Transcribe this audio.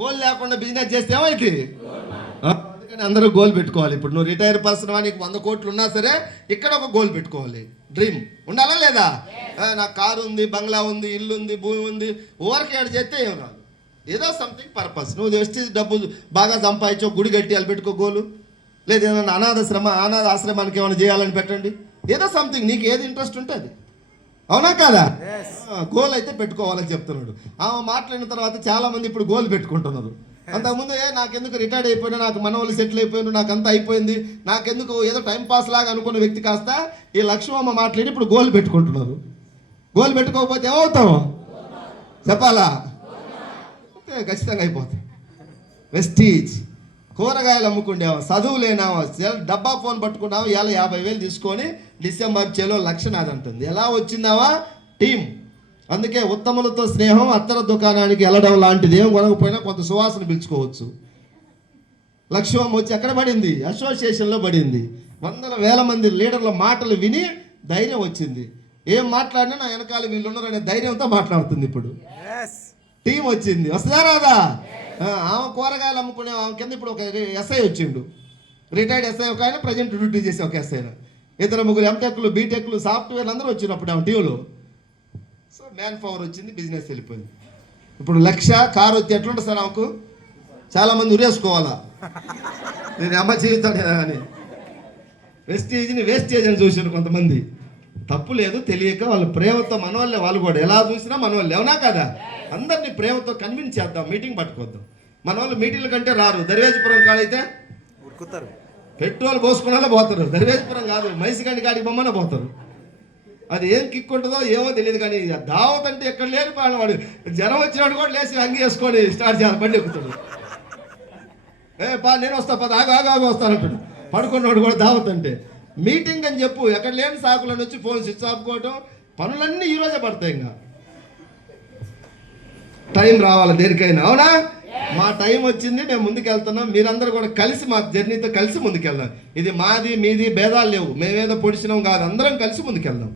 Goal లేకుండా business చేస్తే ఏమైంది? అందుకని అందరూ గోల్ పెట్టుకోవాలి. ఇప్పుడు నువ్వు రిటైర్ పర్సన్ నీకు 100 కోట్లు ఉన్నా సరే ఇక్కడ ఒక గోల్ పెట్టుకోవాలి. డ్రీమ్ ఉండాలా లేదా? నాకు కారు ఉంది, బంగ్లా ఉంది, ఇల్లు ఉంది, భూమి ఉంది, ఓవర్కి యాడ్ చేస్తే ఏం రాదు. ఏదో సంథింగ్ పర్పస్. నువ్వు వచ్చి డబ్బు బాగా సంపాదించో గుడి కట్టి వాళ్ళు పెట్టుకో గోలు, లేదు ఏదైనా అనాథ ఆశ్రమానికి ఏమైనా చేయాలని పెట్టండి. ఏదో సంథింగ్ నీకు ఏది ఇంట్రెస్ట్ ఉంటే అది. అవునా కాదా? గోల్ అయితే పెట్టుకోవాలని చెప్తున్నాడు. ఆమె మాట్లాడిన తర్వాత చాలామంది ఇప్పుడు గోల్ పెట్టుకుంటున్నారు. అంతకుముందు నాకెందుకు రిటైర్డ్ అయిపోయినా, నాకు మనవాళ్ళు సెటిల్ అయిపోయినా, నాకు అంతా అయిపోయింది, నాకెందుకు ఏదో టైం పాస్ లాగా అనుకున్న వ్యక్తి కాస్త ఈ లక్ష్మమ్మ మాట్లాడి ఇప్పుడు గోల్ పెట్టుకుంటున్నారు. గోల్ పెట్టుకోకపోతే ఏమవుతావు చెప్పాలా? ఖచ్చితంగా అయిపోతాయి. వెస్టీజ్ కూరగాయలు అమ్ముకుండేవా, చదువు లేనావా, డబ్బా ఫోన్ పట్టుకున్నావా, ఇలా 50,000 తీసుకొని డిసెంబర్ చేలో 1,00,000 నాది అంటుంది. ఎలా వచ్చిందావా? టీం. అందుకే ఉత్తములతో స్నేహం అత్తర దుకాణానికి వెళ్ళడం లాంటిది. ఏం కొనకపోయినా కొంత సువాసన పిలుచుకోవచ్చు. లక్ష్మమ్మ వచ్చి ఎక్కడ పడింది? అసోసియేషన్లో పడింది. వందల వేల మంది లీడర్ల మాటలు విని ధైర్యం వచ్చింది. ఏం మాట్లాడినా నా వెనకాల వీళ్ళు ఉన్నారనే ధైర్యంతో మాట్లాడుతుంది. ఇప్పుడు టీం వచ్చింది. వస్తుందా రాదా? ఆమె కూరగాయలు అమ్ముకునే ఆమె కింద ఇప్పుడు ఒక ఎస్ఐ వచ్చిండు. రిటైర్డ్ ఎస్ఐ ఒక ఆయన, ప్రజెంట్ డ్యూటీ చేసే ఒక ఎస్ఐ. 2-3 ఎంటెక్లు, బీటెక్లు, సాఫ్ట్వేర్లు అందరూ వచ్చినప్పుడు ఆమె టీంలో. సో మ్యాన్ పవర్ వచ్చింది, బిజినెస్ వెళ్ళిపోయింది. ఇప్పుడు 1,00,000 కారు వచ్చి ఎట్లుంటుంది సార్ ఆమెకు? చాలామంది ఉరేసుకోవాలా, నేను అమ్మ జీవితం అని. వెస్టేజ్ని వేస్టేజ్ అని చూసారు కొంతమంది. తప్పు లేదు, తెలియక వాళ్ళ ప్రేమతో మనవాళ్ళే. వాళ్ళు కూడా ఎలా చూసినా మనవాళ్ళే. అవునా కదా? అందరినీ ప్రేమతో కన్విన్స్ చేద్దాం, మీటింగ్ పట్టుకోద్దాం. మన వాళ్ళు మీటింగ్ల కంటే రారు. దర్వేజపురం కాడైతే ఉరుకుతారు, పెట్రోల్ పోసుకున్నా పోతారు. దర్వేజపురం కాదు, మైసిగండి కాడికి బొమ్మనే పోతారు. అది ఏం కిక్ ఉంటుందో ఏమో తెలియదు. కానీ దావత్ అంటే ఎక్కడ లేని వాడు జ్వరం వచ్చినాడు కూడా లేచి అంగి వేసుకొని స్టార్ట్ చేయాలి, బండి ఎక్కుతాడు. నేను వస్తా పద, ఆగు వస్తానంటాడు. పడుకున్నాడు కూడా దావత్ అంటే. మీటింగ్ అని చెప్పు, ఎక్కడ లేని సాకులను వచ్చి ఫోన్ స్విచ్ ఆఫ్ కోవటం, పనులన్నీ ఈరోజే పడతాయి. ఇంకా టైం రావాలి దేనికైనా. అవునా? మా టైం వచ్చింది, మేము ముందుకెళ్తున్నాం. మీరందరూ కూడా కలిసి మా జర్నీతో కలిసి ముందుకెళ్దాం. ఇది మాది మీది భేదాలు లేవు, మేమేదో పొడిచినాం కాదు, అందరం కలిసి ముందుకెళ్దాం.